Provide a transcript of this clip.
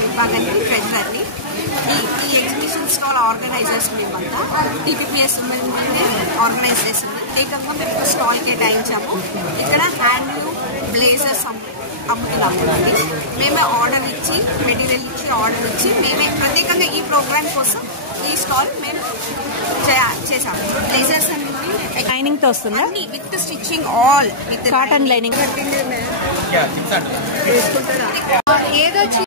విభాగానికి ట్రెజరర్ని. ఈ exhibition stall organisers మేమంతా టీపీపీఎస్ ఆర్గనైజ్ చేస్తుంది. ప్రత్యేకంగా మేము ఒక స్టాల్ కేటాయించాము. ఇక్కడ హ్యాండ్లూమ్ బ్లేజర్స్ అమ్ముతున్నాము. మేమే ఆర్డర్ ఇచ్చి మెటీరియల్ ఇచ్చి ఆర్డర్ ఇచ్చి మేమే ప్రత్యేకంగా ఈ ప్రోగ్రామ్ కోసం ఈ స్టాల్ మేము చేసాము. బ్లేజర్స్ అన్ని లైనింగ్ తో వస్తుందా? With stitching all with cotton lining ఏదో